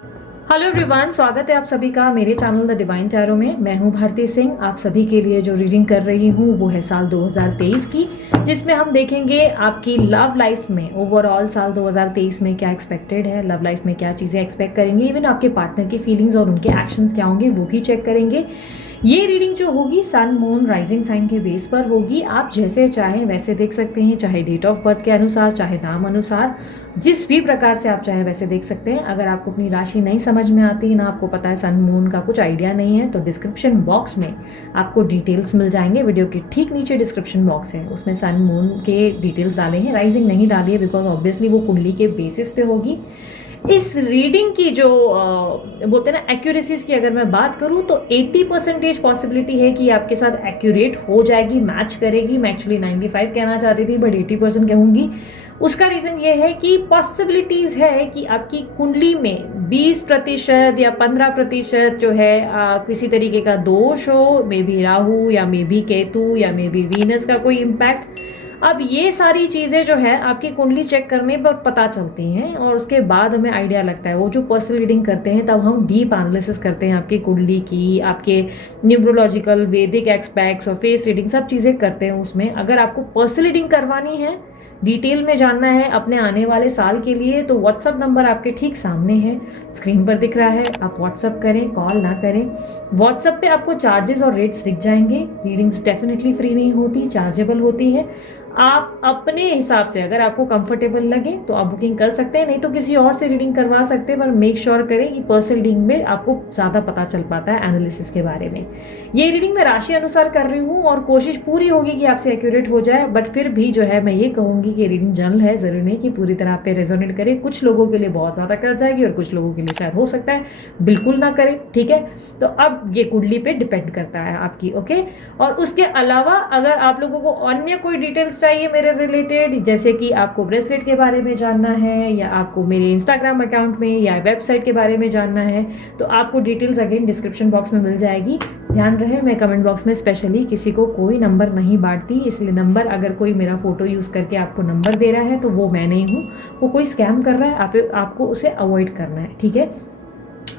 Hello everyone, स्वागत है आप सभी का मेरे चैनल द डिवाइन टैरो में। मैं हूं भारती सिंह। आप सभी के लिए जो रीडिंग कर रही हूं वो है साल 2023 की, जिसमें हम देखेंगे आपकी लव लाइफ में ओवरऑल साल 2023 में क्या एक्सपेक्टेड है, लव लाइफ में क्या चीज़ें एक्सपेक्ट करेंगे, इवन आपके पार्टनर की फीलिंग्स और उनके एक्शंस क्या होंगे वो भी चेक करेंगे। ये रीडिंग जो होगी सन मून राइजिंग साइन के बेस पर होगी। आप जैसे चाहें वैसे देख सकते हैं, चाहे डेट ऑफ बर्थ के अनुसार, चाहे नाम अनुसार, जिस भी प्रकार से आप चाहे वैसे देख सकते हैं। अगर आपको अपनी राशि नहीं समझ में आती, ना आपको पता है सन मून का कुछ आइडिया नहीं है, तो डिस्क्रिप्शन बॉक्स में आपको डिटेल्स मिल जाएंगे। वीडियो के ठीक नीचे डिस्क्रिप्शन बॉक्स है, उसमें सन मून के डिटेल्स डाले हैं। राइजिंग नहीं डाली है बिकॉज ऑब्वियसली वो कुंडली के बेसिस पे होगी। इस रीडिंग की जो बोलते हैं ना एक्यूरेसीज की अगर मैं बात करूं तो 80% पॉसिबिलिटी है कि आपके साथ एक्यूरेट हो जाएगी, मैच करेगी। मैं एक्चुअली 95 कहना चाहती थी बट 80% कहूंगी। उसका रीजन ये है कि पॉसिबिलिटीज है कि आपकी कुंडली में 20% या 15% जो है किसी तरीके का दोष हो, मे बी राहु या मे बी केतु या मे बी वीनस का कोई इम्पैक्ट। अब ये सारी चीज़ें जो है आपकी कुंडली चेक करने पर पता चलती हैं और उसके बाद हमें आइडिया लगता है। वो जो पर्सनल रीडिंग करते हैं तब हम डीप एनालिसिस करते हैं आपकी कुंडली की, आपके न्यूमरोलॉजिकल वैदिक एस्पेक्ट्स और फेस रीडिंग सब चीज़ें करते हैं उसमें। अगर आपको पर्सनल रीडिंग करवानी है, डिटेल में जानना है अपने आने वाले साल के लिए, तो व्हाट्सअप नंबर आपके ठीक सामने है, स्क्रीन पर दिख रहा है। आप व्हाट्सअप करें, कॉल ना करें। व्हाट्सअप पे आपको चार्जेस और रेट्स दिख जाएंगे। रीडिंग्स डेफिनेटली फ्री नहीं होती, चार्जेबल होती है। आप अपने हिसाब से अगर आपको कंफर्टेबल लगे तो आप बुकिंग कर सकते हैं, नहीं तो किसी और से रीडिंग करवा सकते हैं। पर मेक श्योर करें कि पर्सनल रीडिंग में आपको ज़्यादा पता चल पाता है एनालिसिस के बारे में। ये रीडिंग मैं राशि अनुसार कर रही हूँ और कोशिश पूरी होगी कि आपसे एक्यूरेट हो जाए, बट फिर भी जो है मैं ये कहूँगी कि रीडिंग जनरल है, ज़रूरी नहीं कि पूरी तरह आप पे रेजोनेट करे। कुछ लोगों के लिए बहुत ज़्यादा कर जाएगी और कुछ लोगों के लिए शायद हो सकता है बिल्कुल ना करे, ठीक है। तो अब ये कुंडली पे डिपेंड करता है आपकी, ओके। और उसके अलावा अगर आप लोगों को अन्य कोई डिटेल्स चाहिए मेरे रिलेटेड, जैसे कि आपको ब्रेसलेट के बारे में जानना है या आपको मेरे इंस्टाग्राम अकाउंट में या वेबसाइट के बारे में जानना है, तो आपको डिटेल्स अगेन डिस्क्रिप्शन बॉक्स में मिल जाएगी। ध्यान रहे मैं कमेंट बॉक्स में स्पेशली किसी को कोई नंबर नहीं बांटती, इसलिए नंबर अगर कोई मेरा फोटो यूज़ करके आपको नंबर दे रहा है तो वो मैं नहीं हूँ, वो कोई स्कैम कर रहा है। आपको उसे अवॉइड करना है, ठीक है।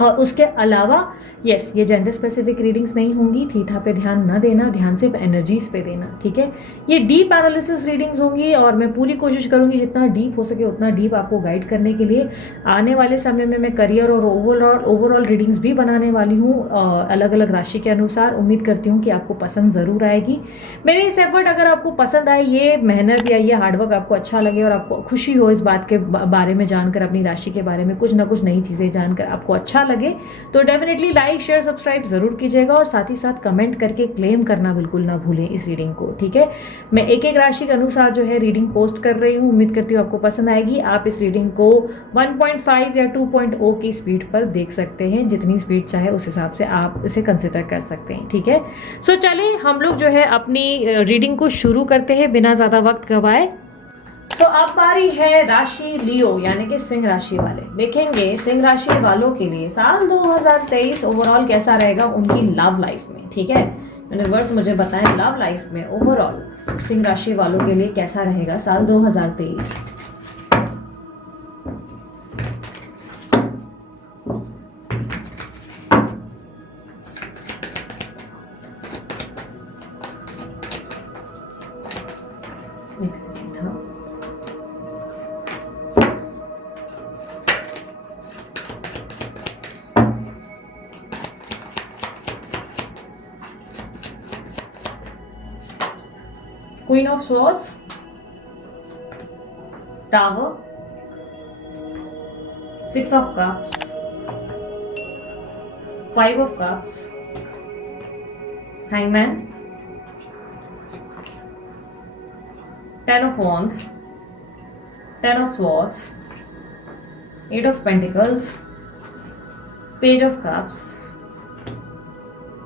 और उसके अलावा यस, ये जेंडर स्पेसिफिक रीडिंग्स नहीं होंगी। थीथा पे ध्यान ना देना, ध्यान सिर्फ एनर्जीज पे देना, ठीक है। ये डीप एनालिसिस रीडिंग्स होंगी और मैं पूरी कोशिश करूंगी जितना डीप हो सके उतना डीप आपको गाइड करने के लिए। आने वाले समय में मैं करियर और ओवरऑल रीडिंग्स भी बनाने वाली हूँ अलग अलग राशि के अनुसार। उम्मीद करती हूँ कि आपको पसंद ज़रूर आएगी। मेरे इस एफर्ट अगर आपको पसंद आए, ये मेहनत या ये हार्डवर्क आपको अच्छा लगे और आपको खुशी हो इस बात के बारे में जानकर, अपनी राशि के बारे में कुछ ना कुछ नई चीज़ें जानकर आपको अच्छा लगे, तो डेफिनेटली लाइक शेयर सब्सक्राइब जरूर कीजिएगा और साथ ही साथ कमेंट करके क्लेम करना बिल्कुल ना भूलें इस रीडिंग को, ठीक है। मैं एक एक राशि के अनुसार जो है रीडिंग पोस्ट कर रही हूँ। उम्मीद करती हूँ आपको पसंद आएगी। आप इस रीडिंग को 1.5 या 2.0 की स्पीड पर देख सकते हैं, जितनी स्पीड चाहे उस हिसाब से आप इसे कंसिडर कर सकते हैं, ठीक है। सो चलिए हम लोग जो है अपनी रीडिंग को शुरू करते हैं बिना ज़्यादा वक्त गवाए। तो अब बारी है राशि लियो यानी कि सिंह राशि वाले। देखेंगे सिंह राशि वालों के लिए साल 2023 ओवरऑल कैसा रहेगा उनकी लव लाइफ में, ठीक है। यूनिवर्स मुझे बताएं लव लाइफ में ओवरऑल सिंह राशि वालों के लिए कैसा रहेगा साल 2023। एक सेकेंड, हाँ। Queen of Swords, Tower, Six of Cups, Five of Cups, Hangman, Ten of Wands, Ten of Swords, Eight of Pentacles, Page of Cups,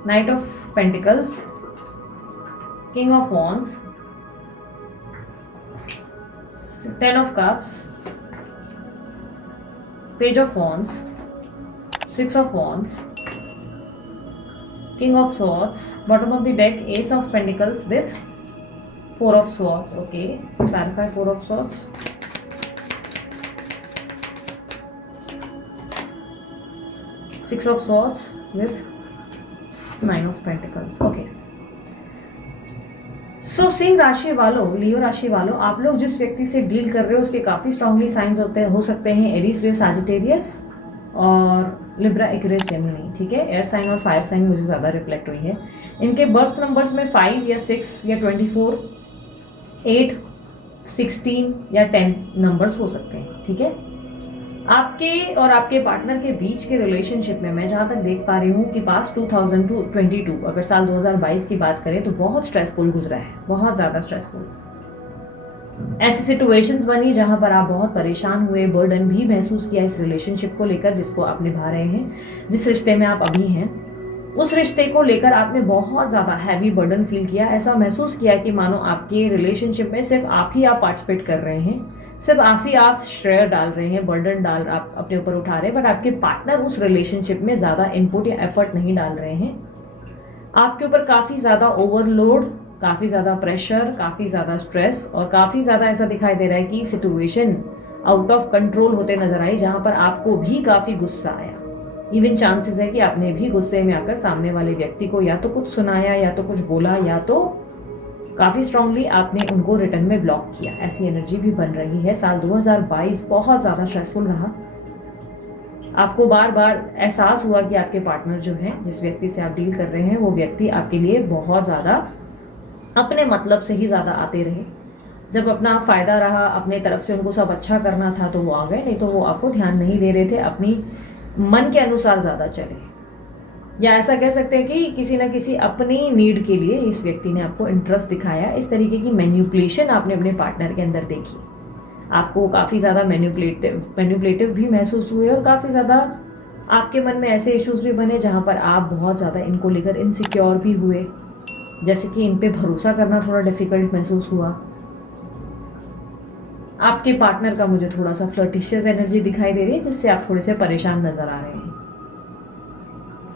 Knight of Pentacles, King of Wands, Ten of Cups, Page of Wands, Six of Wands, King of Swords, bottom of the deck Ace of Pentacles with Four of Swords. Okay, clarify Four of Swords. 6 of swords with 9 of pentacles. Okay, so सिंह राशि वालों, लियो राशि वालों, आप लोग जिस व्यक्ति से डील कर रहे हो उसके काफी स्ट्रांगली साइंस हो सकते हैं एरीज, लियो, सैजिटेरियस और लिब्रा, एक्वेरियस, जेमिनी। ठीक है, एयर साइन और फायर साइन मुझे ज्यादा रिफ्लेक्ट हुई है। इनके बर्थ नंबर्स में 5 या 6 या 24, 8, 16 या 10 नंबर्स हो सकते हैं। ठीक है, आपके और आपके पार्टनर के बीच के रिलेशनशिप में मैं जहां तक देख पा रही हूँ कि पास 2022, अगर साल 2022 की बात करें तो बहुत स्ट्रेसफुल गुजरा है, बहुत ज्यादा स्ट्रेसफुल। ऐसी सिचुएशंस बनी जहां पर आप बहुत परेशान हुए, बर्डन भी महसूस किया इस रिलेशनशिप को लेकर जिसको आप निभा रहे हैं। जिस रिश्ते में आप अभी हैं उस रिश्ते को लेकर आपने बहुत ज्यादा हैवी बर्डन फील किया। ऐसा महसूस किया कि मानो आपके रिलेशनशिप में सिर्फ आप पार्टिसिपेट कर रहे हैं, सिर्फ आप श्रेय डाल रहे हैं, बर्डन आप अपने ऊपर उठा रहे हैं, बट आपके पार्टनर उस रिलेशनशिप में ज्यादा इनपुट या एफर्ट नहीं डाल रहे हैं। आपके ऊपर काफी ज्यादा ओवरलोड, काफी ज्यादा प्रेशर, काफी ज्यादा स्ट्रेस और काफी ज्यादा ऐसा दिखाई दे रहा है कि सिचुएशन आउट ऑफ कंट्रोल होते नजर आई, जहां पर आपको भी काफी गुस्सा आया। इवन चांसेस है कि आपने भी गुस्से में आकर सामने वाले व्यक्ति को या तो कुछ सुनाया या तो कुछ बोला या तो काफी स्ट्रांगली आपने उनको रिटर्न में ब्लॉक किया। ऐसी एनर्जी भी बन रही है। साल 2022 बहुत ज्यादा स्ट्रेसफुल रहा। आपको बार बार एहसास हुआ कि आपके पार्टनर जो है, जिस व्यक्ति से आप डील कर रहे हैं, वो व्यक्ति आपके लिए बहुत ज्यादा अपने मतलब से ही ज्यादा आते रहे। जब अपना फायदा रहा, अपने तरफ से उनको सब अच्छा करना था तो वो आ गए, नहीं तो वो आपको ध्यान नहीं दे रहे थे, अपनी मन के अनुसार ज्यादा चले। या ऐसा कह सकते हैं कि किसी ना किसी अपनी नीड के लिए इस व्यक्ति ने आपको इंटरेस्ट दिखाया। इस तरीके की मैन्युपुलेशन आपने अपने पार्टनर के अंदर देखी। आपको काफी ज्यादा मैन्युपुलेटिव भी महसूस हुए और काफी ज्यादा आपके मन में ऐसे इश्यूज भी बने जहां पर आप बहुत ज्यादा इनको लेकर इनसिक्योर भी हुए, जैसे कि इन पे भरोसा करना थोड़ा डिफिकल्ट महसूस हुआ। आपके पार्टनर का मुझे थोड़ा सा फ्लर्टिशियस एनर्जी दिखाई दे रही है, जिससे आप थोड़े से परेशान नजर आ रहे हैं।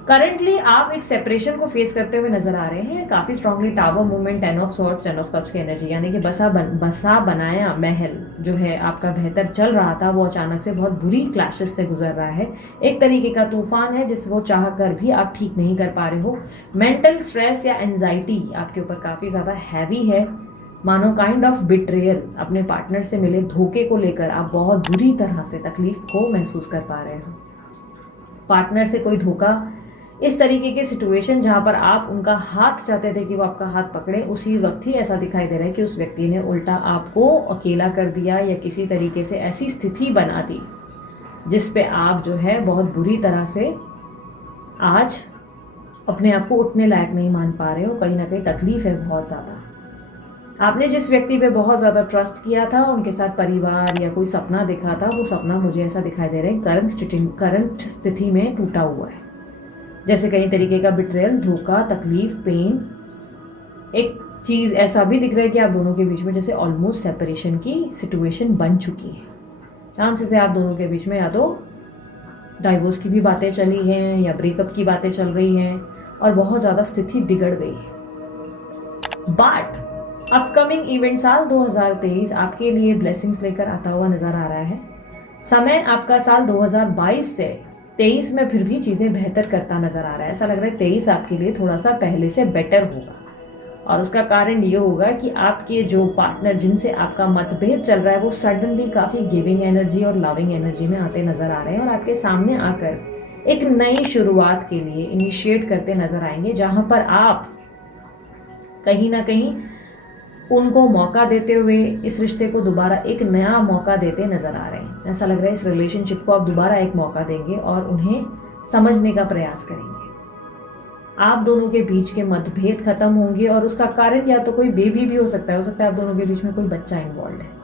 करंटली आप एक सेपरेशन को फेस करते हुए नजर आ रहे हैं। काफी strongly tower movement, 10 of swords, 10 of cups की एनर्जी, यानी कि बसा बनाया महल जो है आपका बेहतर चल रहा था, वो अचानक से बहुत बुरी क्लैशेस से गुजर रहा है। एक तरीके का तूफान है जिसको चाह कर भी आप ठीक नहीं कर पा रहे हो। मेंटल स्ट्रेस या एंजाइटी आपके ऊपर काफी ज्यादा हैवी है। मानो काइंड ऑफ बिट्रेयल, अपने पार्टनर से मिले धोखे को लेकर आप बहुत बुरी तरह से तकलीफ को महसूस कर पा रहे हो। पार्टनर से कोई धोखा, इस तरीके के सिचुएशन जहां पर आप उनका हाथ चाहते थे कि वो आपका हाथ पकड़े, उसी वक्त ही ऐसा दिखाई दे रहा है कि उस व्यक्ति ने उल्टा आपको अकेला कर दिया या किसी तरीके से ऐसी स्थिति बना दी जिस पे आप जो है बहुत बुरी तरह से आज अपने आप को उठने लायक नहीं मान पा रहे हो। कहीं ना कहीं तकलीफ है बहुत ज्यादा। आपने जिस व्यक्ति पे बहुत ज्यादा ट्रस्ट किया था, उनके साथ परिवार या कोई सपना देखा था, वो सपना मुझे ऐसा दिखाई दे रहा है करंट स्थिति में टूटा हुआ है। जैसे कई तरीके का बिट्रेयल, धोखा, तकलीफ, पेन। एक चीज ऐसा भी दिख रहा है कि आप दोनों के बीच में जैसे ऑलमोस्ट सेपरेशन की सिचुएशन बन चुकी है। चांसेस है आप दोनों के बीच में या तो डाइवोर्स की भी बातें चली हैं या ब्रेकअप की बातें चल रही हैं और बहुत ज्यादा स्थिति बिगड़ गई है। बट अपकमिंग इवेंट साल 2023 आपके लिए ब्लेसिंग्स लेकर आता हुआ नजर आ रहा है। समय आपका साल 2022 से 23 में फिर भी चीजें बेहतर करता नजर आ रहा है। ऐसा लग रहा है 23 आपके लिए थोड़ा सा पहले से बेटर होगा और उसका कारण ये होगा कि आपके जो पार्टनर जिनसे आपका मतभेद चल रहा है वो सडनली काफी गिविंग एनर्जी और लविंग एनर्जी में आते नजर आ रहे हैं और आपके सामने आकर एक नई शुरुआत के लिए इनिशिएट करते नजर आएंगे, जहां पर आप कहीं ना कहीं उनको मौका देते हुए इस रिश्ते को दोबारा एक नया मौका देते नजर आ रहे हैं। ऐसा लग रहा है इस रिलेशनशिप को आप दोबारा एक मौका देंगे और उन्हें समझने का प्रयास करेंगे। आप दोनों के बीच के मतभेद खत्म होंगे और उसका कारण या तो कोई बेबी भी हो सकता है आप दोनों के बीच में कोई बच्चा इन्वॉल्व है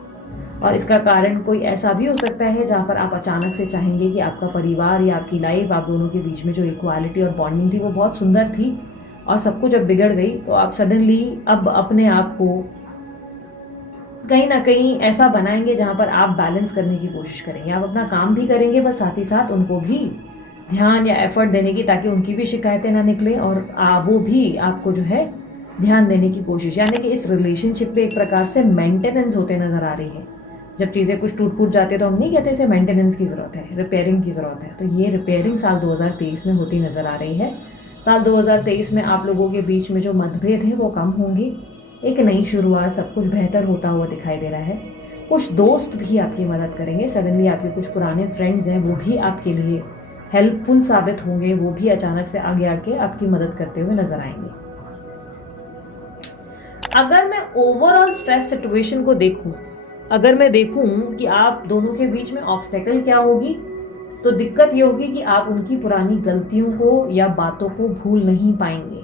और इसका कारण कोई ऐसा भी हो सकता है जहां पर आप अचानक से चाहेंगे कि आपका परिवार या आपकी लाइफ, आप दोनों के बीच में जो इक्वालिटी और बॉन्डिंग थी वो बहुत सुंदर थी और सब कुछ जब बिगड़ गई तो आप सडनली अब अपने आप को कहीं ना कहीं ऐसा बनाएंगे जहां पर आप बैलेंस करने की कोशिश करेंगे। आप अपना काम भी करेंगे पर साथ ही साथ उनको भी ध्यान या एफर्ट देने की, ताकि उनकी भी शिकायतें ना निकले और वो भी आपको जो है ध्यान देने की कोशिश, यानी कि इस रिलेशनशिप पे एक प्रकार से मेंटेनेंस होते नजर आ रही है। जब चीज़ें कुछ टूट फूट जाती है तो हम नहीं कहते इसे मेंटेनेंस की ज़रूरत है, रिपेयरिंग की ज़रूरत है। तो ये रिपेयरिंग साल 2023 में होती नज़र आ रही है। साल 2023 में आप लोगों के बीच में जो मतभेद है वो कम होंगे। एक नई शुरुआत, सब कुछ बेहतर होता हुआ दिखाई दे रहा है। कुछ दोस्त भी आपकी मदद करेंगे। सडनली आपके कुछ पुराने फ्रेंड्स हैं वो भी आपके लिए हेल्पफुल साबित होंगे, वो भी अचानक से आगे आके आपकी मदद करते हुए नजर आएंगे। अगर मैं ओवरऑल स्ट्रेस सिचुएशन को देखूं, अगर मैं देखूं कि आप दोनों के बीच में ऑब्स्टेकल क्या होगी, तो दिक्कत ये होगी कि आप उनकी पुरानी गलतियों को या बातों को भूल नहीं पाएंगे।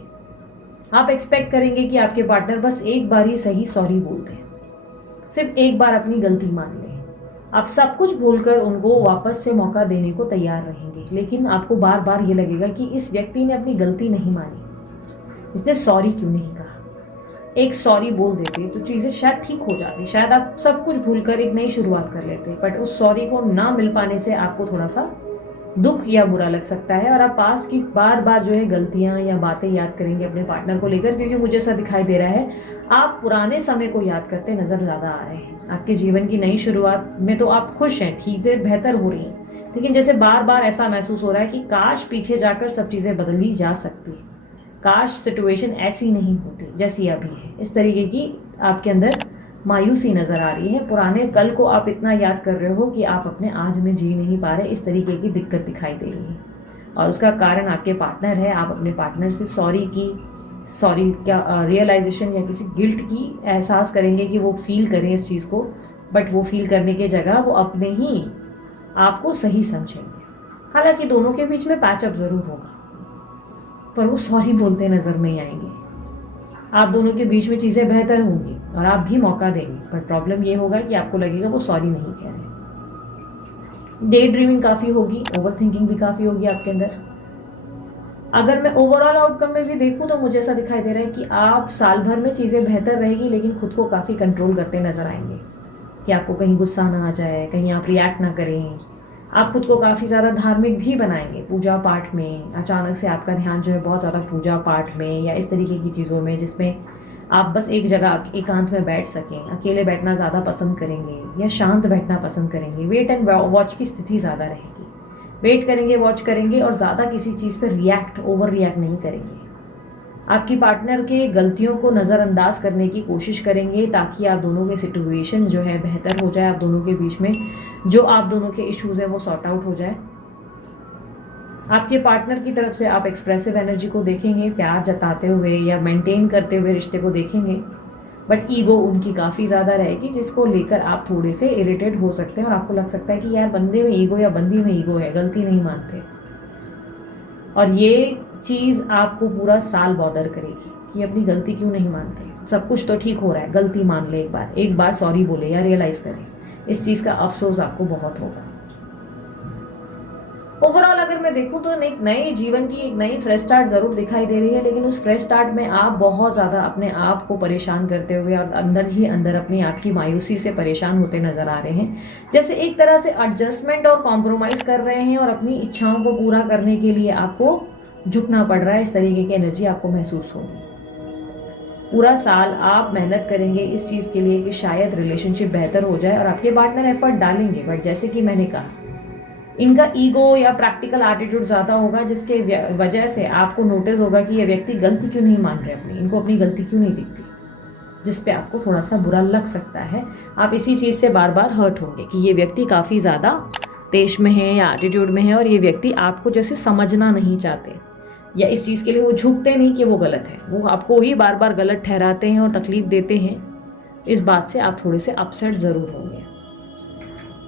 आप एक्सपेक्ट करेंगे कि आपके पार्टनर बस एक बार ही सही सॉरी बोल दें, सिर्फ एक बार अपनी गलती मान लें। आप सब कुछ भूलकर उनको वापस से मौका देने को तैयार रहेंगे, लेकिन आपको बार बार ये लगेगा कि इस व्यक्ति ने अपनी गलती नहीं मानी, इसने सॉरी क्यों नहीं कहा। एक सॉरी बोल देते तो चीज़ें शायद ठीक हो जाती, शायद आप सब कुछ भूलकर एक नई शुरुआत कर लेते। बट उस सॉरी को ना मिल पाने से आपको थोड़ा सा दुख या बुरा लग सकता है, और आप पास्ट की बार बार जो है गलतियां या बातें याद करेंगे अपने पार्टनर को लेकर, क्योंकि मुझे ऐसा दिखाई दे रहा है आप पुराने समय को याद करते नजर ज़्यादा आ रहे हैं। आपके जीवन की नई शुरुआत में तो आप खुश हैं, चीज़ें बेहतर हो रही हैं, लेकिन जैसे बार बार ऐसा महसूस हो रहा है कि काश पीछे जाकर सब चीज़ें बदली जा सकती, काश सिचुएशन ऐसी नहीं होती जैसी अभी है। इस तरीके की आपके अंदर मायूसी नज़र आ रही है। पुराने कल को आप इतना याद कर रहे हो कि आप अपने आज में जी नहीं पा रहे, इस तरीके की दिक्कत दिखाई दे रही है। और उसका कारण आपके पार्टनर है। आप अपने पार्टनर से सॉरी क्या रियलाइजेशन या किसी गिल्ट की एहसास करेंगे कि वो फील करें इस चीज़ को, बट वो फील करने की जगह वो अपने ही आपको सही समझेंगे। हालांकि दोनों के बीच में पैचअप ज़रूर होगा, पर वो सॉरी बोलते नज़र नहीं आएंगे। आप दोनों के बीच में चीज़ें बेहतर होंगी और आप भी मौका देंगे, पर प्रॉब्लम ये होगा कि आपको लगेगा वो सॉरी नहीं कह रहे। डे ड्रीमिंग काफ़ी होगी, ओवर थिंकिंग भी काफ़ी होगी आपके अंदर। अगर मैं ओवरऑल आउटकम में भी देखूं तो मुझे ऐसा दिखाई दे रहा है कि आप साल भर में चीज़ें बेहतर रहेगी, लेकिन खुद को काफ़ी कंट्रोल करते नजर आएंगे कि आपको कहीं गुस्सा ना आ जाए, कहीं आप रिएक्ट ना करें। आप खुद को काफ़ी ज़्यादा धार्मिक भी बनाएंगे पूजा पाठ में। अचानक से आपका ध्यान जो है बहुत ज़्यादा पूजा पाठ में या इस तरीके की चीज़ों में, जिसमें आप बस एक जगह एकांत में बैठ सकें। अकेले बैठना ज़्यादा पसंद करेंगे या शांत बैठना पसंद करेंगे। वेट एंड वॉच की स्थिति ज़्यादा रहेगी। वेट करेंगे, वॉच करेंगे और ज़्यादा किसी चीज़ पर ओवर रिएक्ट नहीं करेंगे। आपकी पार्टनर के गलतियों को नज़रअंदाज करने की कोशिश करेंगे ताकि आप दोनों के सिचुएशन जो है बेहतर हो जाए, आप दोनों के बीच में जो आप दोनों के इश्यूज हैं वो सॉर्ट आउट हो जाए। आपके पार्टनर की तरफ से आप एक्सप्रेसिव एनर्जी को देखेंगे, प्यार जताते हुए या मेंटेन करते हुए रिश्ते को देखेंगे, बट ईगो उनकी काफ़ी ज़्यादा रहेगी, जिसको लेकर आप थोड़े से इरिटेट हो सकते हैं और आपको लग सकता है कि यार बंदे में ईगो या बंदी में ईगो है, गलती नहीं मानते। और ये चीज़ आपको पूरा साल बॉदर करेगी कि अपनी गलती क्यों नहीं मानते। सब कुछ तो ठीक हो रहा है, गलती मान ले, एक बार सॉरी बोले या रियलाइज़ करें। इस चीज़ का अफसोस आपको बहुत होगा। ओवरऑल अगर मैं देखूं तो एक नए जीवन की एक नई फ्रेश स्टार्ट ज़रूर दिखाई दे रही है, लेकिन उस फ्रेश स्टार्ट में आप बहुत ज़्यादा अपने आप को परेशान करते हुए और अंदर ही अंदर अपनी आपकी मायूसी से परेशान होते नज़र आ रहे हैं। जैसे एक तरह से एडजस्टमेंट और कॉम्प्रोमाइज़ कर रहे हैं और अपनी इच्छाओं को पूरा करने के लिए आपको झुकना पड़ रहा है। इस तरीके की एनर्जी आपको महसूस होगी। पूरा साल आप मेहनत करेंगे इस चीज़ के लिए कि शायद रिलेशनशिप बेहतर हो जाए और आपके पार्टनर एफर्ट डालेंगे, बट जैसे कि मैंने कहा इनका ईगो या प्रैक्टिकल एटीट्यूड ज़्यादा होगा, जिसके वजह से आपको नोटिस होगा कि ये व्यक्ति गलती क्यों नहीं मान रहे अपनी, इनको अपनी गलती क्यों नहीं दिखती, जिस पे आपको थोड़ा सा बुरा लग सकता है। आप इसी चीज़ से बार बार हर्ट होंगे कि ये व्यक्ति काफ़ी ज़्यादा तेज में है या एटीट्यूड में है और ये व्यक्ति आपको जैसे समझना नहीं चाहते या इस चीज़ के लिए वो झुकते नहीं कि वो गलत है, वो आपको ही बार बार गलत ठहराते हैं और तकलीफ देते हैं। इस बात से आप थोड़े से अपसेट ज़रूर होंगे।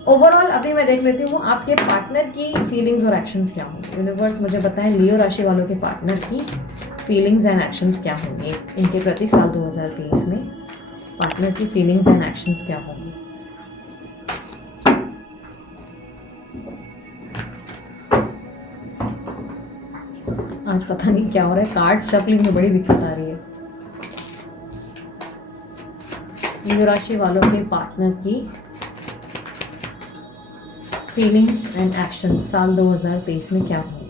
ओवरऑल अभी मैं देख लेती हूँ आपके पार्टनर की फीलिंग्स और एक्शंस क्या होंगे। यूनिवर्स मुझे बताएं लियो राशि वालों के पार्टनर की फीलिंग्स एंड एक्शंस क्या होंगे इनके प्रति साल 2023 में। पार्टनर की फीलिंग्स एंड एक्शंस क्या होंगी। आज पता नहीं क्या हो रहा है, कार्ड शफलिंग में बड़ी दिक्कत आ रही है। लियो राशि वालों के पार्टनर की फीलिंग्स एंड एक्शन साल 2023 में क्या होंगे।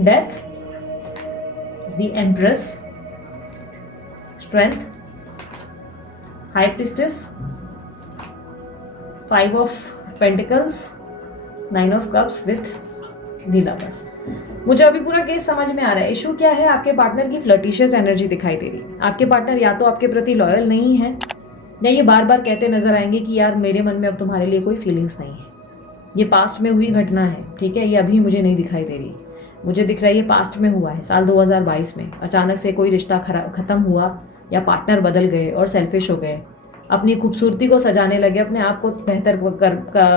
Death, the empress, strength, high priestess, 5 of pentacles, 9 of cups with the lovers. मुझे अभी पूरा केस समझ में आ रहा है। इशू क्या है, आपके पार्टनर की फ्लर्टिशियस एनर्जी दिखाई दे रही है। आपके पार्टनर या तो आपके प्रति लॉयल नहीं है, या ये बार बार कहते नजर आएंगे कि यार मेरे मन में अब तुम्हारे लिए कोई फीलिंग्स नहीं है। ये पास्ट में हुई घटना है, ठीक है, ये अभी मुझे नहीं दिखाई दे रही। मुझे दिख रहा है ये पास्ट में हुआ है, साल 2022 में अचानक से कोई रिश्ता खत्म हुआ, या पार्टनर बदल गए और सेल्फिश हो गए, अपनी खूबसूरती को सजाने लगे, अपने आप को बेहतर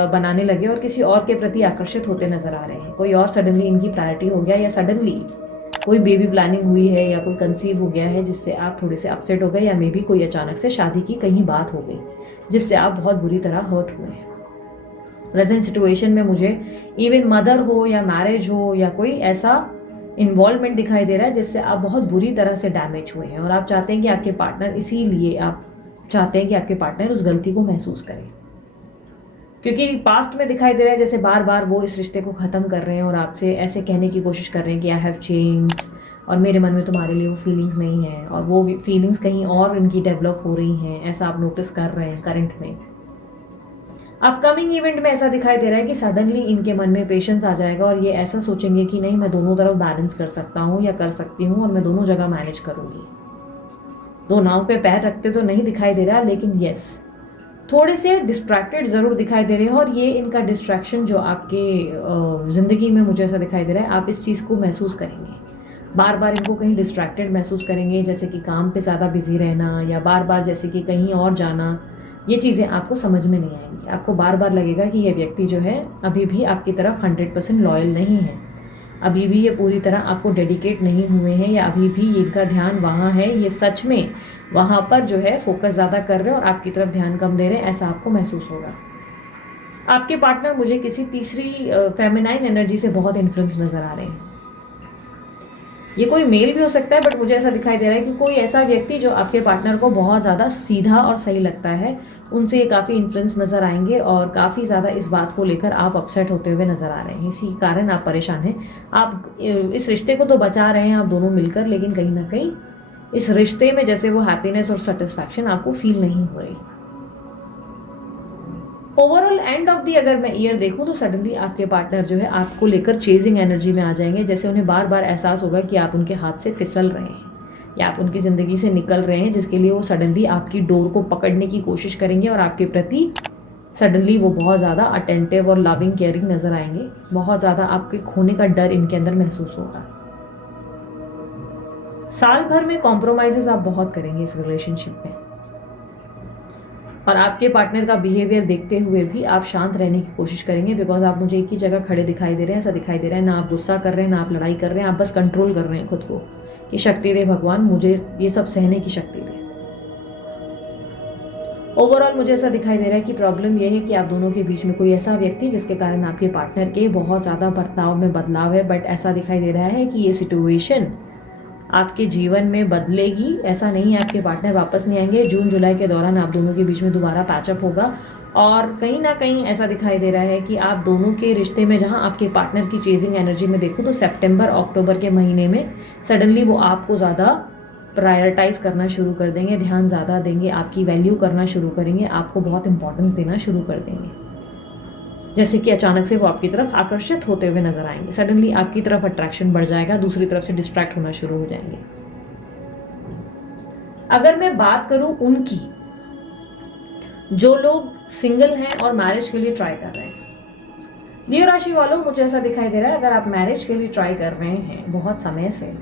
बनाने लगे और किसी और के प्रति आकर्षित होते नजर आ रहे हैं। कोई और सडनली इनकी प्रायोरिटी हो गया, या सडनली कोई बेबी प्लानिंग हुई है, या कोई कंसीव हो गया है जिससे आप थोड़े से अपसेट हो गए, या मे बी कोई अचानक से शादी की कहीं बात हो गई जिससे आप बहुत बुरी तरह हर्ट हुए हैं। प्रेजेंट सिचुएशन में मुझे इवन मदर हो या मैरिज हो या कोई ऐसा इन्वॉल्वमेंट दिखाई दे रहा है जिससे आप बहुत बुरी तरह से डैमेज हुए हैं, और आप चाहते हैं कि आपके पार्टनर, इसीलिए आप चाहते हैं कि आपके पार्टनर उस गलती को महसूस करें, क्योंकि पास्ट में दिखाई दे रहा है जैसे बार बार वो इस रिश्ते को ख़त्म कर रहे हैं और आपसे ऐसे कहने की कोशिश कर रहे हैं कि आई हैव चेंज, और मेरे मन में तुम्हारे लिए वो फीलिंग्स नहीं है, और वो फीलिंग्स कहीं और इनकी डेवलप हो रही हैं, ऐसा आप नोटिस कर रहे हैं करंट में। अपकमिंग इवेंट में ऐसा दिखाई दे रहा है कि सडनली इनके मन में पेशेंस आ जाएगा और ये ऐसा सोचेंगे कि नहीं, मैं दोनों तरफ बैलेंस कर सकता हूँ या कर सकती हूँ, और मैं दोनों जगह मैनेज करूँगी। दो नाव पे पैर रखते तो नहीं दिखाई दे रहा, लेकिन यस, थोड़े से डिस्ट्रैक्टेड ज़रूर दिखाई दे रहे हैं, और ये इनका डिस्ट्रैक्शन जो आपके ज़िंदगी में मुझे ऐसा दिखाई दे रहा है, आप इस चीज़ को महसूस करेंगे। बार बार इनको कहीं डिस्ट्रैक्टेड महसूस करेंगे, जैसे कि काम पे ज़्यादा बिजी रहना, या बार बार जैसे कि कहीं और जाना। ये चीज़ें आपको समझ में नहीं आएंगी। आपको बार बार लगेगा कि ये व्यक्ति जो है अभी भी आपकी तरफ 100% लॉयल नहीं है, अभी भी ये पूरी तरह आपको डेडिकेट नहीं हुए हैं, या अभी भी इनका ध्यान वहाँ है, ये सच में वहाँ पर जो है फोकस ज़्यादा कर रहे हैं और आपकी तरफ ध्यान कम दे रहे हैं, ऐसा आपको महसूस होगा। आपके पार्टनर मुझे किसी तीसरी फेमिनाइन एनर्जी से बहुत इन्फ्लुएंस नज़र आ रहे हैं। ये कोई मेल भी हो सकता है, बट मुझे ऐसा दिखाई दे रहा है कि कोई ऐसा व्यक्ति जो आपके पार्टनर को बहुत ज़्यादा सीधा और सही लगता है, उनसे ये काफ़ी इन्फ्लुएंस नज़र आएंगे, और काफ़ी ज़्यादा इस बात को लेकर आप अपसेट होते हुए नज़र आ रहे हैं। इसी कारण आप परेशान हैं। आप इस रिश्ते को तो बचा रहे हैं आप दोनों मिलकर, लेकिन कहीं ना कहीं इस रिश्ते में जैसे वो हैप्पीनेस और सेटिस्फैक्शन आपको फील नहीं हो रही। ओवरऑल एंड ऑफ दी अगर मैं ईयर देखूं तो सडनली आपके पार्टनर जो है आपको लेकर चेजिंग एनर्जी में आ जाएंगे, जैसे उन्हें बार बार एहसास होगा कि आप उनके हाथ से फिसल रहे हैं या आप उनकी ज़िंदगी से निकल रहे हैं, जिसके लिए वो सडनली आपकी डोर को पकड़ने की कोशिश करेंगे, और आपके प्रति सडनली वो बहुत ज़्यादा अटेंटिव और लविंग केयरिंग नज़र आएंगे। बहुत ज़्यादा आपके खोने का डर इनके अंदर महसूस होगा। साल भर में कॉम्प्रोमाइज़ेस आप बहुत करेंगे इस रिलेशनशिप में, और आपके पार्टनर का बिहेवियर देखते हुए भी आप शांत रहने की कोशिश करेंगे, बिकॉज आप मुझे एक ही जगह खड़े दिखाई दे रहे हैं। ऐसा दिखाई दे रहा है ना आप गुस्सा कर रहे हैं, ना आप लड़ाई कर रहे हैं, आप बस कंट्रोल कर रहे हैं खुद को कि शक्ति दे भगवान, मुझे ये सब सहने की शक्ति दे। ओवरऑल मुझे ऐसा दिखाई दे रहा है कि प्रॉब्लम यह है कि आप दोनों के बीच में कोई ऐसा व्यक्ति जिसके कारण आपके पार्टनर के बहुत ज़्यादा बर्ताव में बदलाव है, बट ऐसा दिखाई दे रहा है कि ये सिचुएशन आपके जीवन में बदलेगी। ऐसा नहीं है आपके पार्टनर वापस नहीं आएंगे। जून जुलाई के दौरान आप दोनों के बीच में दोबारा पैचअप होगा, और कहीं ना कहीं ऐसा दिखाई दे रहा है कि आप दोनों के रिश्ते में, जहां आपके पार्टनर की चेजिंग एनर्जी में देखूं तो सितंबर अक्टूबर के महीने में सडनली वो आपको ज़्यादा प्रायोरिटाइज करना शुरू कर देंगे, ध्यान ज़्यादा देंगे, आपकी वैल्यू करना शुरू करेंगे, आपको बहुत इंपॉर्टेंस देना शुरू कर देंगे, जैसे कि अचानक से वो आपकी तरफ आकर्षित होते हुए नजर आएंगे। सडनली आपकी तरफ अट्रैक्शन बढ़ जाएगा, दूसरी तरफ से डिस्ट्रैक्ट होना शुरू हो जाएंगे। अगर मैं बात करूं उनकी, जो लोग सिंगल हैं और मैरिज के लिए ट्राई कर रहे हैं, लियो राशि वालों, मुझे ऐसा दिखाई दे रहा है अगर आप मैरिज के लिए ट्राई कर रहे हैं बहुत समय से,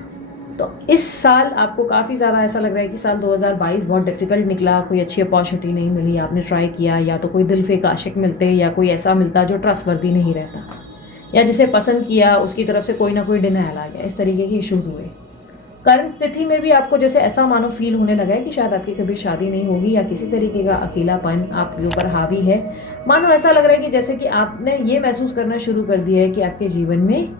तो इस साल आपको काफ़ी ज़्यादा ऐसा लग रहा है कि साल 2022 बहुत डिफिकल्ट निकला, कोई अच्छी अपॉर्चुनिटी नहीं मिली, आपने ट्राई किया, या तो कोई दिल फेक आशिक मिलते, या कोई ऐसा मिलता जो ट्रस्टवर्दी नहीं रहता, या जिसे पसंद किया उसकी तरफ से कोई ना कोई डिनायल आ गया, इस तरीके के इश्यूज हुए। करंट स्थिति में भी आपको जैसे ऐसा मानो फील होने लगा है कि शायद आपकी कभी शादी नहीं होगी, या किसी तरीके का अकेलापन आपके ऊपर हावी है। मानो ऐसा लग रहा है कि जैसे कि आपने ये महसूस करना शुरू कर दिया है कि आपके जीवन में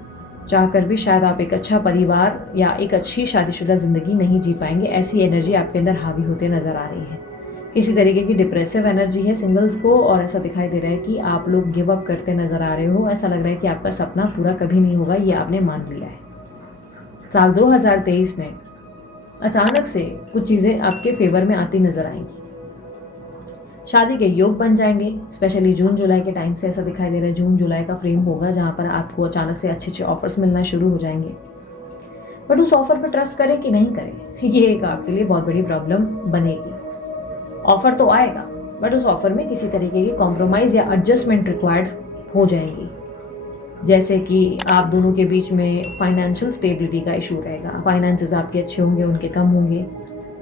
चाहकर भी शायद आप एक अच्छा परिवार या एक अच्छी शादीशुदा ज़िंदगी नहीं जी पाएंगे। ऐसी एनर्जी आपके अंदर हावी होते नज़र आ रही है। किसी तरीके की डिप्रेसिव एनर्जी है सिंगल्स को, और ऐसा दिखाई दे रहा है कि आप लोग गिव अप करते नज़र आ रहे हो। ऐसा लग रहा है कि आपका सपना पूरा कभी नहीं होगा, ये आपने मान लिया है। साल 2023 में अचानक से कुछ चीज़ें आपके फेवर में आती नजर आएंगी। शादी के योग बन जाएंगे, स्पेशली जून जुलाई के टाइम से ऐसा दिखाई दे रहा है। जून जुलाई का फ्रेम होगा जहाँ पर आपको अचानक से अच्छे अच्छे ऑफर्स मिलना शुरू हो जाएंगे। बट उस ऑफर पर ट्रस्ट करें कि नहीं करें, ये एक आपके लिए बहुत बड़ी प्रॉब्लम बनेगी। ऑफर तो आएगा बट उस ऑफर में किसी तरीके की कॉम्प्रोमाइज़ या एडजस्टमेंट रिक्वायर्ड हो जाएंगी। जैसे कि आप दोनों के बीच में फाइनेंशियल स्टेबिलिटी का इशू रहेगा, फाइनेंसेस आपके अच्छे होंगे, उनके कम होंगे,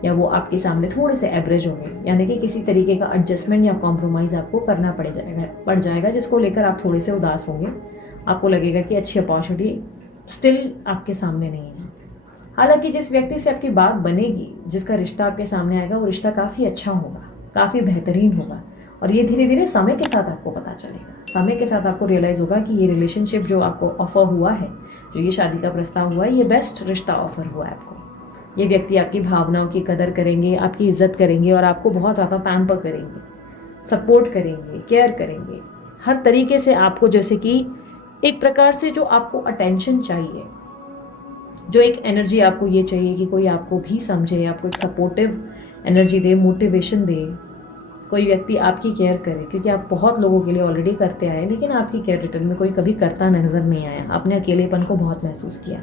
या वो आपके सामने थोड़े से एवरेज होंगे, यानी कि किसी तरीके का एडजस्टमेंट या कॉम्प्रोमाइज़ आपको करना पड़ जाएगा जिसको लेकर आप थोड़े से उदास होंगे। आपको लगेगा कि अच्छी अपॉर्चुनिटी स्टिल आपके सामने नहीं है। हालांकि जिस व्यक्ति से आपकी बात बनेगी, जिसका रिश्ता आपके सामने आएगा, वो रिश्ता काफ़ी अच्छा होगा, काफ़ी बेहतरीन होगा, और ये धीरे धीरे समय के साथ आपको पता चलेगा। समय के साथ आपको रियलाइज़ होगा कि ये रिलेशनशिप जो आपको ऑफर हुआ है, जो ये शादी का प्रस्ताव हुआ है, ये बेस्ट रिश्ता ऑफर हुआ है आपको। ये व्यक्ति आपकी भावनाओं की कदर करेंगे, आपकी इज्जत करेंगे और आपको बहुत ज़्यादा पैम्पर करेंगे, सपोर्ट करेंगे, केयर करेंगे, हर तरीके से आपको, जैसे कि एक प्रकार से जो आपको अटेंशन चाहिए, जो एक एनर्जी आपको ये चाहिए कि कोई आपको भी समझे, आपको एक सपोर्टिव एनर्जी दे, मोटिवेशन दे, कोई व्यक्ति आपकी केयर करे, क्योंकि आप बहुत लोगों के लिए ऑलरेडी करते आए, लेकिन आपकी केयर रिटर्न में कोई कभी करता नजर नहीं आया। आपने अकेलेपन को बहुत महसूस किया।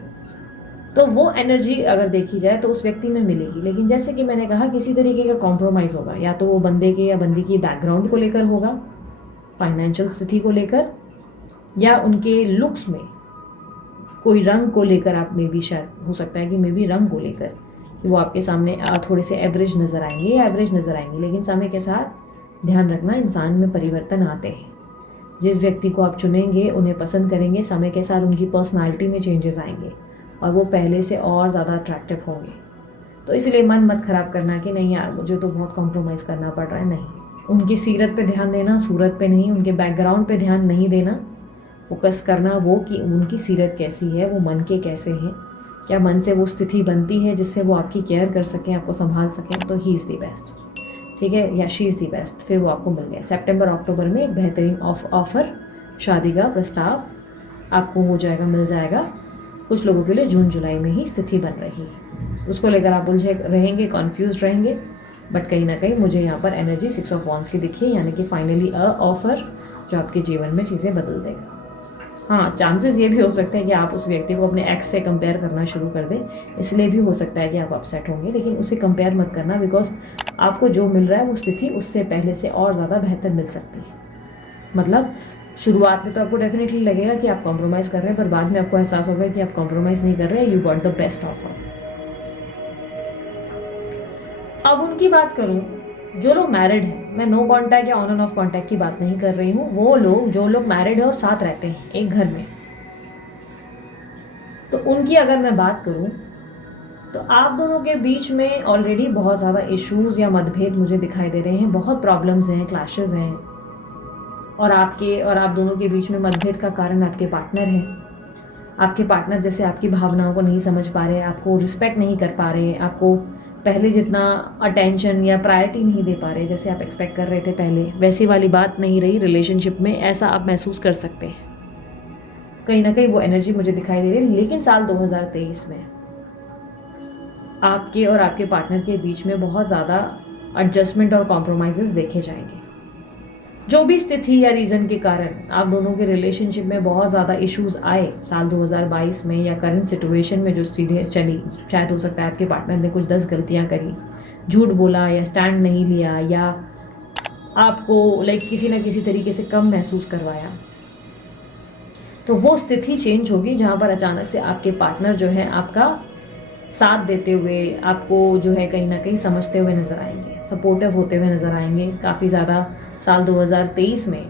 तो वो एनर्जी अगर देखी जाए तो उस व्यक्ति में मिलेगी। लेकिन जैसे कि मैंने कहा, किसी तरीके का कॉम्प्रोमाइज़ होगा, या तो वो बंदे के या बंदी की बैकग्राउंड को लेकर होगा, फाइनेंशियल स्थिति को लेकर, या उनके लुक्स में कोई रंग को लेकर। आप में भी शायद हो सकता है कि मे बी रंग को लेकर कि वो आपके सामने थोड़े से एवरेज नज़र आएंगे या एवरेज नज़र आएंगे। लेकिन समय के साथ ध्यान रखना, इंसान में परिवर्तन आते हैं। जिस व्यक्ति को आप चुनेंगे, उन्हें पसंद करेंगे, समय के साथ उनकी पर्सनालिटी में चेंजेस आएंगे और वो पहले से और ज़्यादा अट्रैक्टिव होंगे। तो इसलिए मन मत ख़राब करना कि नहीं यार, मुझे तो बहुत कॉम्प्रोमाइज़ करना पड़ रहा है। नहीं, उनकी सीरत पे ध्यान देना, सूरत पे नहीं। उनके बैकग्राउंड पे ध्यान नहीं देना। फोकस करना वो कि उनकी सीरत कैसी है, वो मन के कैसे हैं, क्या मन से वो स्थिति बनती है जिससे वो आपकी केयर कर सकें, आपको संभाल सकें, तो ही इज़ दी बेस्ट, ठीक है, या शी इज़ दी बेस्ट। फिर वो आपको मिल गया। सितंबर अक्टूबर में एक बेहतरीन ऑफर, शादी का प्रस्ताव आपको हो जाएगा, मिल जाएगा। कुछ लोगों के लिए जून जुलाई में ही स्थिति बन रही है, उसको लेकर आप उलझे रहेंगे, कॉन्फ्यूज रहेंगे। बट कहीं ना कहीं मुझे यहाँ पर एनर्जी 6 ऑफ वॉन्ड्स की दिखी है, यानी कि फाइनली ऑफर जो आपके जीवन में चीज़ें बदल देगा। हाँ, चांसेस ये भी हो सकते हैं कि आप उस व्यक्ति को अपने एक्स से कंपेयर करना शुरू कर दें, इसलिए भी हो सकता है कि आप अपसेट होंगे। लेकिन उसे कंपेयर मत करना, बिकॉज आपको जो मिल रहा है वो स्थिति उससे पहले से और ज़्यादा बेहतर मिल सकती है। मतलब शुरुआत में तो आपको डेफिनेटली लगेगा कि आप कॉम्प्रोमाइज़ कर रहे हैं, पर बाद में आपको एहसास होगा कि आप कॉम्प्रोमाइज़ नहीं कर रहे हैं, you got the best offer. अब उनकी बात करूं, जो लोग मैरिड हैं, मैं नो कांटेक्ट या ऑन एंड ऑफ कांटेक्ट की बात नहीं कर रही हूँ। वो लोग, जो लोग मैरिड है और साथ रहते हैं एक घर में, तो उनकी अगर मैं बात करूं तो आप दोनों के बीच में ऑलरेडी बहुत ज़्यादा इश्यूज़ या मतभेद मुझे दिखाई दे रहे हैं, बहुत प्रॉब्लम्स हैं, क्लैशेस हैं। और आप दोनों के बीच में मतभेद का कारण आपके पार्टनर हैं। आपके पार्टनर जैसे आपकी भावनाओं को नहीं समझ पा रहे, आपको रिस्पेक्ट नहीं कर पा रहे, आपको पहले जितना अटेंशन या प्रायोरिटी नहीं दे पा रहे जैसे आप एक्सपेक्ट कर रहे थे पहले, वैसी वाली बात नहीं रही रिलेशनशिप में, ऐसा आप महसूस कर सकते हैं। कहीं ना कहीं वो एनर्जी मुझे दिखाई दे रही है। लेकिन साल 2023 में आपके और आपके पार्टनर के बीच में बहुत ज़्यादा एडजस्टमेंट और कॉम्प्रोमाइज़ेस देखे जाएंगे। जो भी स्थिति या रीज़न के कारण आप दोनों के रिलेशनशिप में बहुत ज़्यादा इश्यूज आए साल 2022 में, या करंट सिचुएशन में जो सीधे चली, शायद हो सकता है आपके पार्टनर ने कुछ 10 गलतियां करी, झूठ बोला या स्टैंड नहीं लिया, या आपको किसी ना किसी तरीके से कम महसूस करवाया, तो वो स्थिति चेंज होगी जहाँ पर अचानक से आपके पार्टनर जो है आपका साथ देते हुए, आपको जो है कहीं ना कहीं समझते हुए नज़र आएंगे, सपोर्टिव होते हुए नज़र आएंगे काफ़ी ज़्यादा। साल 2023 में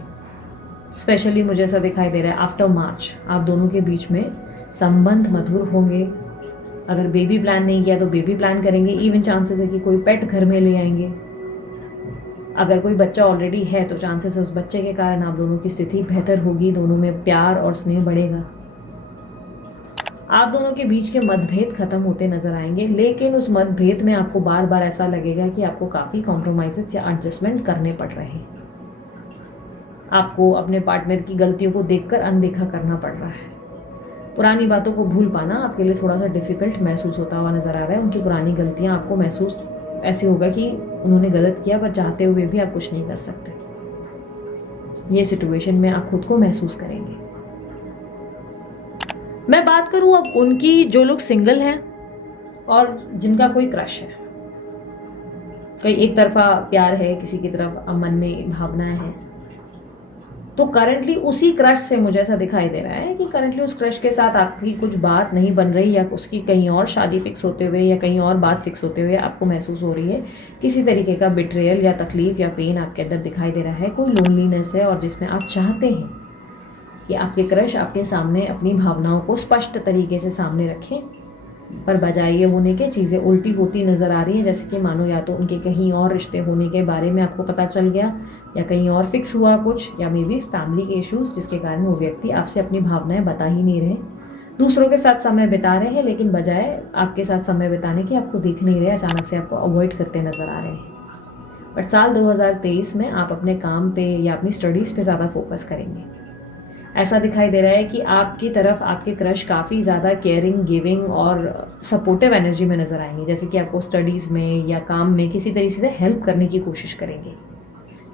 स्पेशली मुझे ऐसा दिखाई दे रहा है, आफ्टर मार्च आप दोनों के बीच में संबंध मधुर होंगे। अगर बेबी प्लान नहीं किया तो बेबी प्लान करेंगे, इवन चांसेस है कि कोई पेट घर में ले आएंगे। अगर कोई बच्चा ऑलरेडी है तो चांसेस है उस बच्चे के कारण आप दोनों की स्थिति बेहतर होगी, दोनों में प्यार और स्नेह बढ़ेगा। आप दोनों के बीच के मतभेद खत्म होते नजर आएंगे, लेकिन उस मतभेद में आपको बार बार ऐसा लगेगा कि आपको काफ़ी कॉम्प्रोमाइज़ेस या एडजस्टमेंट करने पड़ रहे हैं। आपको अपने पार्टनर की गलतियों को देखकर अनदेखा करना पड़ रहा है। पुरानी बातों को भूल पाना आपके लिए थोड़ा सा डिफ़िकल्ट महसूस होता हुआ नज़र आ रहा है। उनकी पुरानी गलतियाँ आपको महसूस ऐसे होगा कि उन्होंने गलत किया, पर चाहते हुए भी आप कुछ नहीं कर सकते। ये सिचुएशन में आप खुद को महसूस करेंगे। मैं बात करूं अब उनकी, जो लोग सिंगल हैं और जिनका कोई क्रश है, कोई एक तरफा प्यार है, किसी की तरफ मन में भावनाएं हैं, तो करंटली उसी क्रश से मुझे ऐसा दिखाई दे रहा है कि करंटली उस क्रश के साथ आपकी कुछ बात नहीं बन रही, या उसकी कहीं और शादी फिक्स होते हुए या कहीं और बात फिक्स होते हुए आपको महसूस हो रही है। किसी तरीके का बिट्रेयल या तकलीफ या पेन आपके अंदर दिखाई दे रहा है, कोई लोनलीनेस है, और जिसमें आप चाहते हैं कि आपके क्रश आपके सामने अपनी भावनाओं को स्पष्ट तरीके से सामने रखें, पर बजाय ये होने के चीज़ें उल्टी होती नज़र आ रही हैं। जैसे कि मानो या तो उनके कहीं और रिश्ते होने के बारे में आपको पता चल गया, या कहीं और फिक्स हुआ कुछ, या मे बी फैमिली के इश्यूज़ जिसके कारण वो व्यक्ति आपसे अपनी भावनाएं बता ही नहीं रहे, दूसरों के साथ समय बिता रहे हैं, लेकिन बजाय आपके साथ समय बिताने की आपको दिख नहीं रहे, अचानक से आपको अवॉइड करते नज़र आ रहे हैं। बट साल 2023 में आप अपने काम पे या अपनी स्टडीज़ पे ज़्यादा फोकस करेंगे। ऐसा दिखाई दे रहा है कि आपकी तरफ आपके क्रश काफ़ी ज़्यादा केयरिंग, गिविंग और सपोर्टिव एनर्जी में नज़र आएंगे। जैसे कि आपको स्टडीज़ में या काम में किसी तरीके से हेल्प करने की कोशिश करेंगे,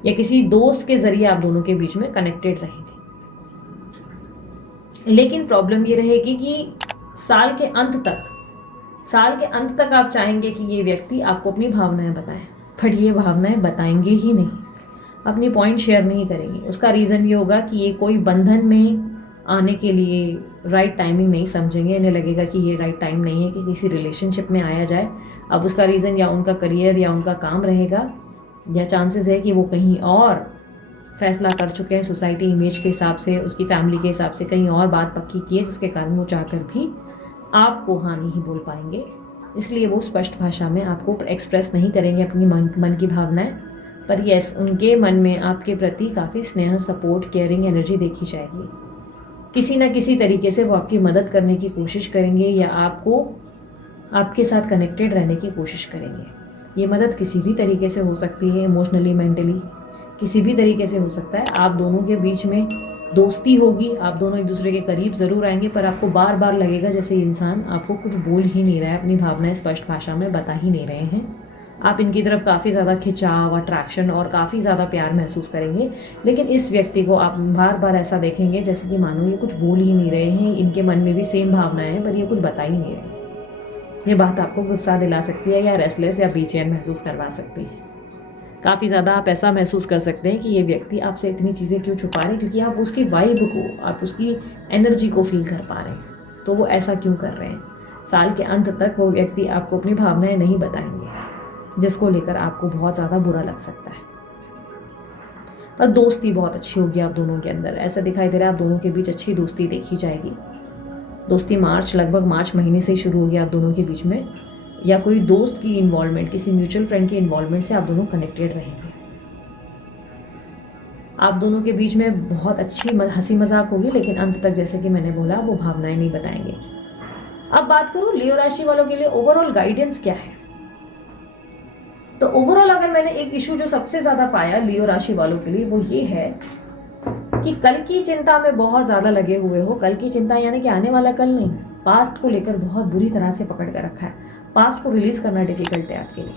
या किसी दोस्त के ज़रिए आप दोनों के बीच में कनेक्टेड रहेंगे। लेकिन प्रॉब्लम ये रहेगी कि साल के अंत तक आप चाहेंगे कि ये व्यक्ति आपको अपनी भावनाएं बताएं, बट ये भावनाएं बताएंगे ही नहीं, अपनी पॉइंट शेयर नहीं करेंगे। उसका रीज़न ये होगा कि ये कोई बंधन में आने के लिए राइट टाइमिंग नहीं समझेंगे। इन्हें लगेगा कि ये राइट टाइम नहीं है कि किसी रिलेशनशिप में आया जाए। अब उसका रीज़न या उनका करियर या उनका काम रहेगा, या चांसेस है कि वो कहीं और फैसला कर चुके हैं सोसाइटी इमेज के हिसाब से, उसकी फैमिली के हिसाब से कहीं और बात पक्की की है, जिसके कारण वो चाहकर भी आपको हाँ नहीं बोल पाएंगे। इसलिए वो स्पष्ट भाषा में आपको एक्सप्रेस नहीं करेंगे अपनी मन की भावनाएं। पर यस, उनके मन में आपके प्रति काफ़ी स्नेह, सपोर्ट, केयरिंग एनर्जी देखी जाएगी। किसी न किसी तरीके से वो आपकी मदद करने की कोशिश करेंगे, या आपके साथ कनेक्टेड रहने की कोशिश करेंगे। ये मदद किसी भी तरीके से हो सकती है, इमोशनली, मेंटली, किसी भी तरीके से हो सकता है। आप दोनों के बीच में दोस्ती होगी, आप दोनों एक दूसरे के करीब ज़रूर आएंगे, पर आपको बार बार लगेगा जैसे इंसान आपको कुछ बोल ही नहीं रहा है, अपनी भावनाएं स्पष्ट भाषा में बता ही नहीं रहे हैं। आप इनकी तरफ काफ़ी ज़्यादा खिंचाव, अट्रैक्शन और काफ़ी ज़्यादा प्यार महसूस करेंगे, लेकिन इस व्यक्ति को आप बार बार ऐसा देखेंगे जैसे कि मानो ये कुछ बोल ही नहीं रहे हैं, इनके मन में भी सेम भावनाएं हैं, पर ये कुछ बता ही नहीं रहे। ये बात आपको गुस्सा दिला सकती है, या रेस्टलेस या बेचैन महसूस करवा सकती है। काफ़ी ज़्यादा आप ऐसा महसूस कर सकते हैं कि ये व्यक्ति आपसे इतनी चीज़ें क्यों छुपा रहे हैं, क्योंकि आप उसकी वाइब को, आप उसकी एनर्जी को फील कर पा रहे हैं, तो वो ऐसा क्यों कर रहे हैं। साल के अंत तक वो व्यक्ति आपको अपनी भावनाएं नहीं बताएंगे, जिसको लेकर आपको बहुत ज़्यादा बुरा लग सकता है। पर दोस्ती बहुत अच्छी होगी आप दोनों के अंदर, ऐसा दिखाई दे रहा है आप दोनों के बीच अच्छी दोस्ती देखी जाएगी। दोस्ती लगभग मार्च महीने से ही शुरू होगी आप दोनों के बीच में, या कोई दोस्त की इन्वॉल्वमेंट, किसी म्यूचुअल फ्रेंड की इन्वॉल्वमेंट से आप दोनों कनेक्टेड रहेंगे। आप दोनों के बीच में बहुत अच्छी हंसी मजाक होगी, लेकिन अंत तक जैसे कि मैंने बोला वो भावनाएं नहीं बताएंगे। अब बात करूं लियो राशि वालों के लिए ओवरऑल गाइडेंस क्या है, तो ओवरऑल अगर मैंने एक इशू जो सबसे ज़्यादा पाया लियो राशि वालों के लिए, वो ये है कि कल की चिंता में बहुत ज़्यादा लगे हुए हो। कल की चिंता यानी कि आने वाला कल नहीं, पास्ट को लेकर बहुत बुरी तरह से पकड़ कर रखा है। पास्ट को रिलीज़ करना डिफिकल्ट है आपके लिए,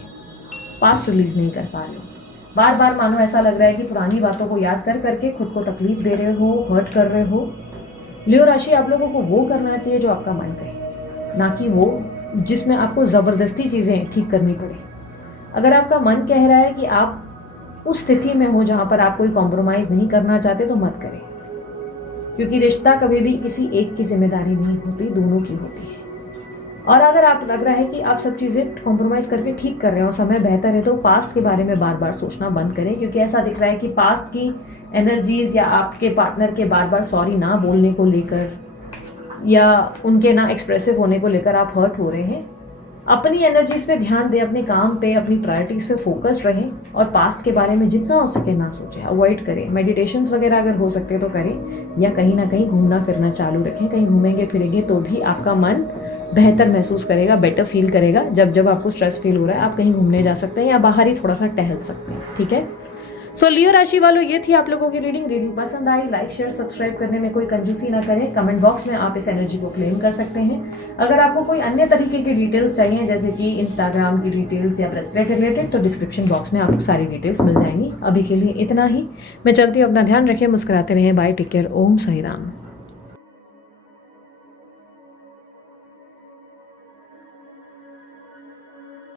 पास्ट रिलीज़ नहीं कर पा रहे हो। बार बार मानो ऐसा लग रहा है कि पुरानी बातों को याद कर करके खुद को तकलीफ दे रहे हो, हर्ट कर रहे हो। लियो राशि, आप लोगों को वो करना चाहिए जो आपका मन कहे, ना कि वो जिसमें आपको ज़बरदस्ती चीज़ें ठीक करनी पड़े। अगर आपका मन कह रहा है कि आप उस स्थिति में हो जहाँ पर आप कोई कॉम्प्रोमाइज़ नहीं करना चाहते, तो मत करें, क्योंकि रिश्ता कभी भी किसी एक की जिम्मेदारी नहीं होती, दोनों की होती है। और अगर आप लग रहा है कि आप सब चीज़ें कॉम्प्रोमाइज़ करके ठीक कर रहे हैं और समय बेहतर है, तो पास्ट के बारे में बार बार सोचना बंद करें, क्योंकि ऐसा दिख रहा है कि पास्ट की एनर्जीज़ या आपके पार्टनर के बार बार सॉरी ना बोलने को लेकर या उनके ना एक्सप्रेसिव होने को लेकर आप हर्ट हो रहे हैं। अपनी एनर्जीज पे ध्यान दें, अपने काम पे, अपनी प्रायोरिटीज़ पे फोकस रहें, और पास्ट के बारे में जितना हो सके ना सोचें, अवॉइड करें। मेडिटेशंस वगैरह अगर हो सकते तो करें, या कहीं ना कहीं घूमना फिरना चालू रखें। कहीं घूमेंगे फिरेंगे तो भी आपका मन बेहतर महसूस करेगा, बेटर फील करेगा। जब आपको स्ट्रेस फील हो रहा है, आप कहीं घूमने जा सकते हैं या बाहर ही थोड़ा सा टहल सकते हैं, ठीक है। सो लियो राशि वालों, ये थी आप लोगों की रीडिंग पसंद आई, लाइक शेयर सब्सक्राइब करने में कोई कंजूसी ना करें। कमेंट बॉक्स में आप इस एनर्जी को क्लेम कर सकते हैं। अगर आपको कोई अन्य तरीके की डिटेल्स चाहिए, जैसे कि इंस्टाग्राम की डिटेल्स या ब्रेसलेट रिलेटेड, तो डिस्क्रिप्शन बॉक्स में आपको सारी डिटेल्स मिल जाएंगी। अभी के लिए इतना ही, मैं चलती हूँ, अपना ध्यान रखें, मुस्कुराते रहें, बाय, टेक केयर, ओम साई राम।